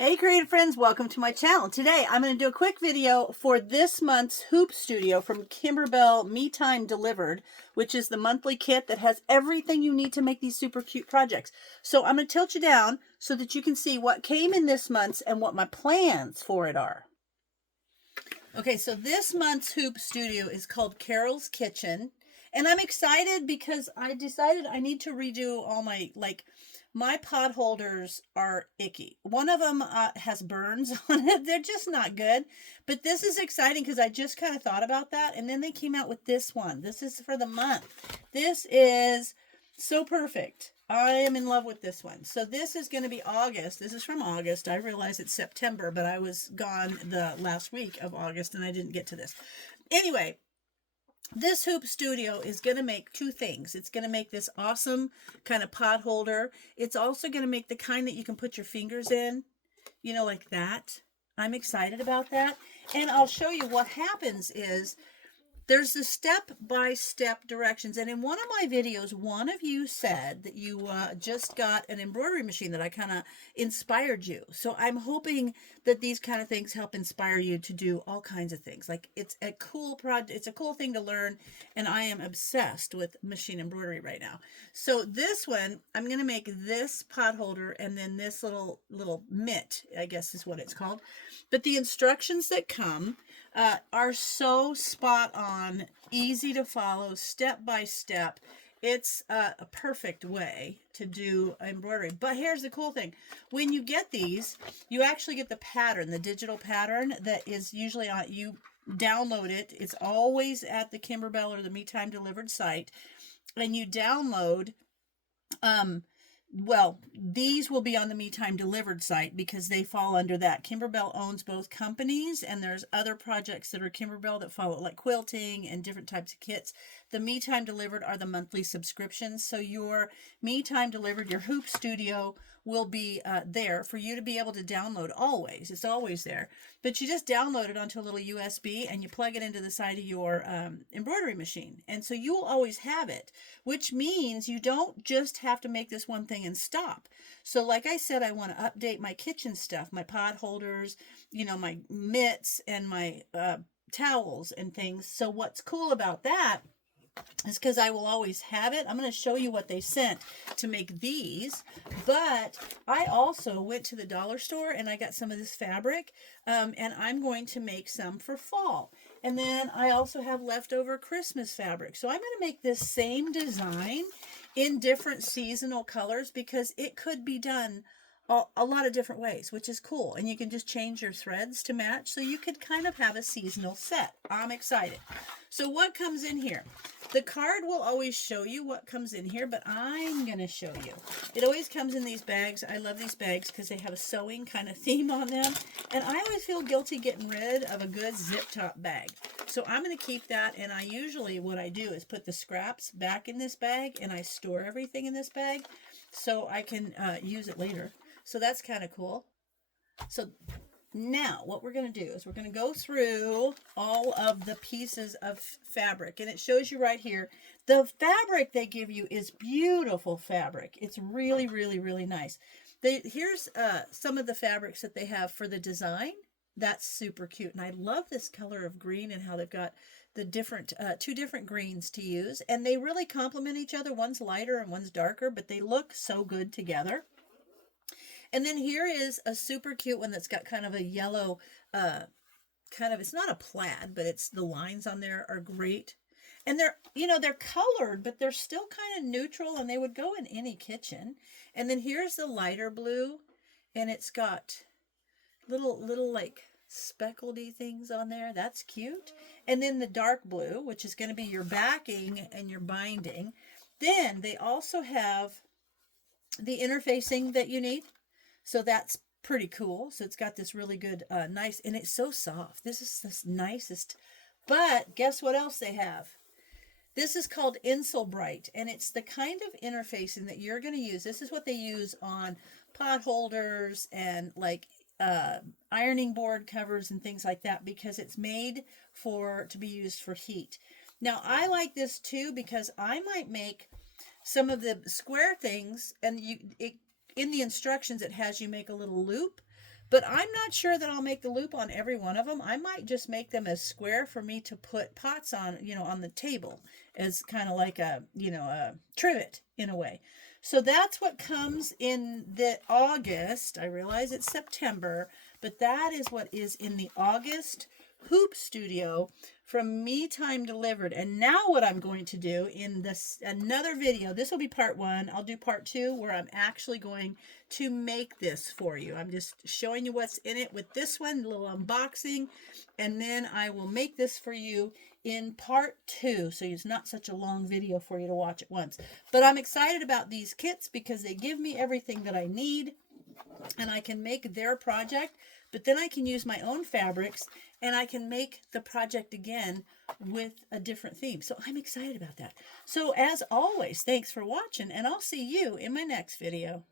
Hey creative friends, welcome to my channel. Today I'm going to do a quick video for this month's Hoop Studio from Kimberbell Me Time Delivered, which is the monthly kit that has everything you need to make these super cute projects. So I'm going to tilt you down so that you can see what came in this month's and what my plans for it are. Okay, so this month's Hoop Studio is called Carol's Kitchen, and I'm excited because I decided I need to redo all my pot holders are icky. One of them has burns on it. They're just not good. But this is exciting because I just kind of thought about that. And then they came out with this one. This is for the month. This is so perfect. I am in love with this one. So this is going to be August. This is from August. I realize it's September, but I was gone the last week of August and I didn't get to this. Anyway, this Hoop Studio is going to make two things. It's going to make this awesome kind of pot holder. It's also going to make the kind that you can put your fingers in, you know, like that. I'm excited about that. And I'll show you what happens is there's the step-by-step directions. And in one of my videos, one of you said that you just got an embroidery machine that I kind of inspired you. So I'm hoping that these kind of things help inspire you to do all kinds of things. Like it's a cool project. It's a cool thing to learn. And I am obsessed with machine embroidery right now. So this one, I'm going to make this pot holder and then this little mitt, I guess is what it's called. But the instructions that come are so spot on, easy to follow, step by step. It's a perfect way to do embroidery. But here's the cool thing. When you get these, you actually get the pattern, the digital pattern that is usually on, you download it. It's always at the Kimberbell or the Me Time Delivered site. And you download, well, these will be on the Me Time Delivered site because they fall under that. Kimberbell owns both companies, and there's other projects that are Kimberbell that follow, like quilting and different types of kits. The Me Time Delivered are the monthly subscriptions. So your Me Time Delivered, your Hoop Studio, will be there for you to be able to download always. It's always there. But you just download it onto a little USB and you plug it into the side of your embroidery machine. And so you will always have it, which means you don't just have to make this one thing and stop. So like I said, I want to update my kitchen stuff, my pot holders, you know, my mitts and my towels and things. So what's cool about that is because I will always have it. I'm going to show you what they sent to make these, but I also went to the dollar store and I got some of this fabric, and I'm going to make some for fall. And then I also have leftover Christmas fabric. So I'm going to make this same design in different seasonal colors because it could be done a lot of different ways, which is cool. And you can just change your threads to match. So you could kind of have a seasonal set. I'm excited. So what comes in here? The card will always show you what comes in here, but I'm going to show you. It always comes in these bags. I love these bags because they have a sewing kind of theme on them. And I always feel guilty getting rid of a good zip top bag. So I'm going to keep that. And I usually, what I do is put the scraps back in this bag and I store everything in this bag so I can use it later. So that's kind of cool. So now what we're going to do is we're going to go through all of the pieces of fabric. And it shows you right here. The fabric they give you is beautiful fabric. It's really, really, really nice. Here's some of the fabrics that they have for the design. That's super cute. And I love this color of green and how they've got the different, two different greens to use. And they really complement each other. One's lighter and one's darker, but they look so good together. And then here is a super cute one that's got kind of a yellow, it's not a plaid, but it's the lines on there are great. And they're, you know, they're colored, but they're still kind of neutral and they would go in any kitchen. And then here's the lighter blue and it's got little like speckledy things on there. That's cute. And then the dark blue, which is going to be your backing and your binding. Then they also have the interfacing that you need. So that's pretty cool. So it's got this really good, nice, and it's so soft. This is the nicest. But guess what else they have? This is called Insulbright, and it's the kind of interfacing that you're going to use. This is what they use on pot holders and like ironing board covers and things like that because it's made to be used for heat. Now, I like this too because I might make some of the square things, and in the instructions it has you make a little loop, But I'm not sure that I'll make the loop on every one of them. I might just make them as square for me to put pots on, on the table as kind of like a trivet in a way. So that's what comes in the August. I realize it's September, but that is what is in the August Hoop Studio from Me Time Delivered. And now what I'm going to do in this another video, this will be part 1. I'll do part 2 where I'm actually going to make this for you. I'm just showing you what's in it with this one, a little unboxing, and then I will make this for you in part 2, so it's not such a long video for you to watch at once. But I'm excited about these kits because they give me everything that I need, and I can make their project, but then I can use my own fabrics and I can make the project again with a different theme. So I'm excited about that. So as always, thanks for watching, and I'll see you in my next video.